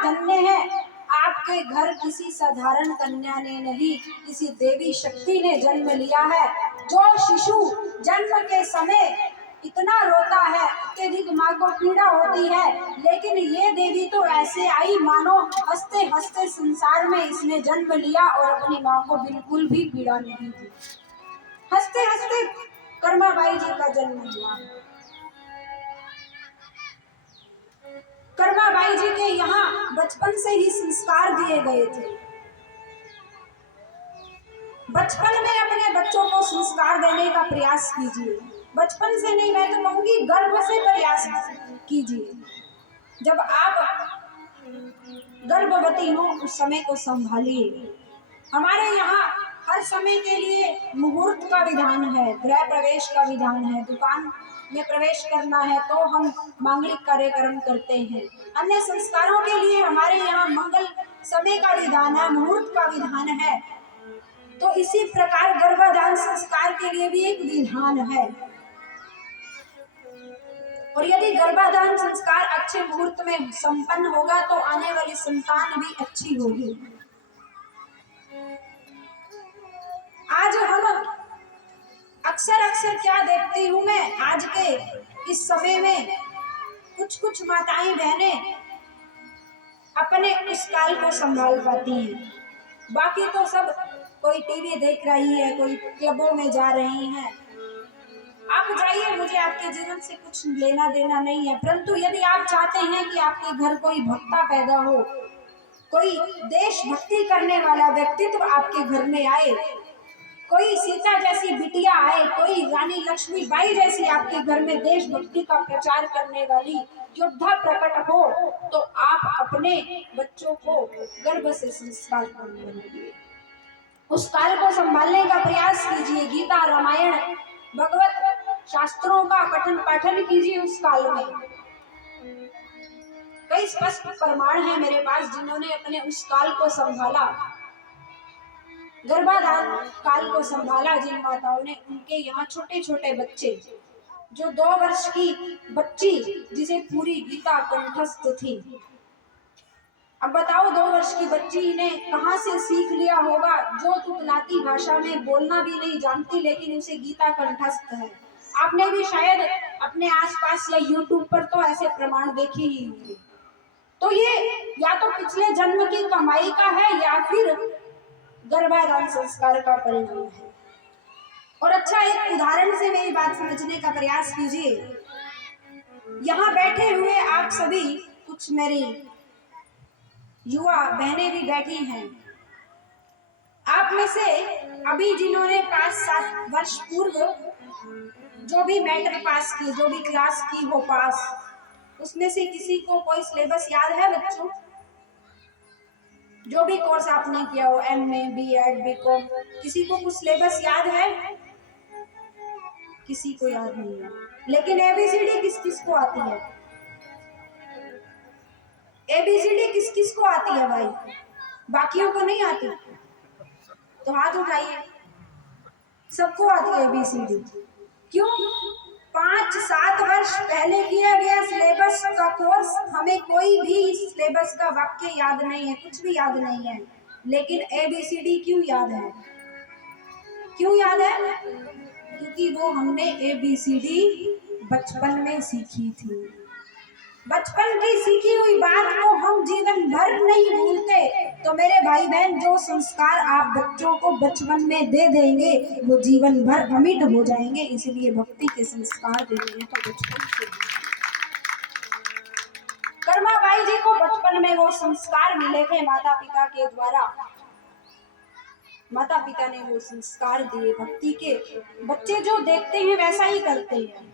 आप धन्य हैं, आपके घर किसी साधारण कन्या ने नहीं, किसी देवी शक्ति ने जन्म लिया है। जो शिशु जन्म के समय इतना रोता है, अत्यधिक माँ को पीड़ा होती है, लेकिन ये देवी तो ऐसे आई मानो हंसते हंसते संसार में इसने जन्म लिया और अपनी माँ को बिल्कुल भी पीड़ा नहीं दी। हंसते हंसते कर्माबाई जी का जन्म हुआ। कर्माबाई जी के यहाँ बचपन से ही संस्कार दिए गए थे। बचपन में अपने बच्चों को संस्कार देने का प्रयास कीजिए। बचपन से नहीं, मैं तो कहूंगी गर्भ से प्रयास कीजिए। जब आप गर्भवती हो उस समय को संभालिए। हमारे यहाँ हर समय के लिए मुहूर्त का विधान है, गृह प्रवेश का विधान है, दुकान में प्रवेश करना है तो हम मांगलिक कार्यक्रम करते हैं। अन्य संस्कारों के लिए हमारे यहाँ मंगल समय का विधान है, मुहूर्त का विधान है। तो इसी प्रकार गर्भाधान संस्कार के लिए भी एक विधान है। और यदि गर्भाधान संस्कार अच्छे मुहूर्त में संपन्न होगा तो आने वाली संतान भी अच्छी होगी। आज हम अक्सर क्या देखती हूँ मैं, आज के इस समय में कुछ माताएं बहनें अपने उस काल को संभाल पाती हैं। बाकी तो सब कोई टीवी देख रही है, कोई क्लबों में जा रही हैं। आप जाइए, मुझे आपके जीवन से कुछ लेना देना नहीं है, परंतु यदि आप चाहते हैं कि आपके घर कोई भक्ता पैदा हो, कोई देशभक्ति करने वाला व्यक्तित्व आपके घर में आए, कोई सीता जैसी बिटिया आए, कोई रानी लक्ष्मीबाई जैसी आपके घर में देशभक्ति का प्रचार करने वाली योद्धा प्रकट हो, तो आप अपने बच्चों को गर्भ से संस्कार करिए। उस काल को संभालने का प्रयास कीजिए। गीता, रामायण, भगवत शास्त्रों का पठन पाठन कीजिए उस काल में। कई स्पष्ट प्रमाण हैं मेरे पास जिन्होंने अपने उस काल को संभाला, गर्भाधान काल को संभाला। जिन माताओं ने, उनके यहाँ छोटे छोटे बच्चे, जो 2 वर्ष की बच्ची जिसे पूरी गीता कंठस्थ थी। अब बताओ 2 वर्ष की बच्ची ने कहाँ से सीख लिया होगा, जो तुतलाती भाषा में बोलना भी नहीं जानती, लेकिन उसे गीता कंठस्थ है। आपने भी शायद अपने आसपास या यूट्यूब पर तो ऐसे प्रमाण देखे ही होंगे। तो ये या तो पिछले जन्म की कमाई का है या फिर गर्भाधान संस्कार का परिणाम है। और अच्छा, एक उदाहरण से मेरी बात समझने का प्रयास कीजिए। यहाँ बैठे हुए आप सभी, कुछ मेरी युवा बहनें भी बैठी हैं। आप में से अभी जिन्होंने 5-7 वर्ष पूर्व जो भी मैट्रिक पास की, जो भी क्लास की वो पास, उसमें से किसी को कोई सिलेबस याद है बच्चों? जो भी कोर्स आपने किया हो, MA, B.Ed, B.Com, किसी को कुछ सिलेबस याद है? किसी को याद नहीं है। लेकिन ABCD किस किस को आती है? ABCD किस किस को आती है भाई? बाकियों को नहीं आती? तो हाथ उठाइए। सबको आती है ABCD। क्यों? 5-7 वर्ष पहले किया गया सिलेबस का कोर्स, हमें कोई भी सिलेबस का वाक्य याद नहीं है, कुछ भी याद नहीं है, लेकिन ABCD क्यों याद है? क्यों याद है? क्योंकि वो हमने ABCD बचपन में सीखी थी। बचपन की सीखी हुई बात को हम जीवन भर नहीं भूलते। तो मेरे भाई बहन, जो संस्कार आप बच्चों को बचपन में दे देंगे वो जीवन भर अमिट हो जाएंगे। इसलिए भक्ति के संस्कार देने हैं तो बचपन से। कर्माबाई जी को बचपन में वो संस्कार मिले थे माता पिता के द्वारा। माता पिता ने वो संस्कार दिए भक्ति के। बच्चे जो देखते हैं वैसा ही करते हैं।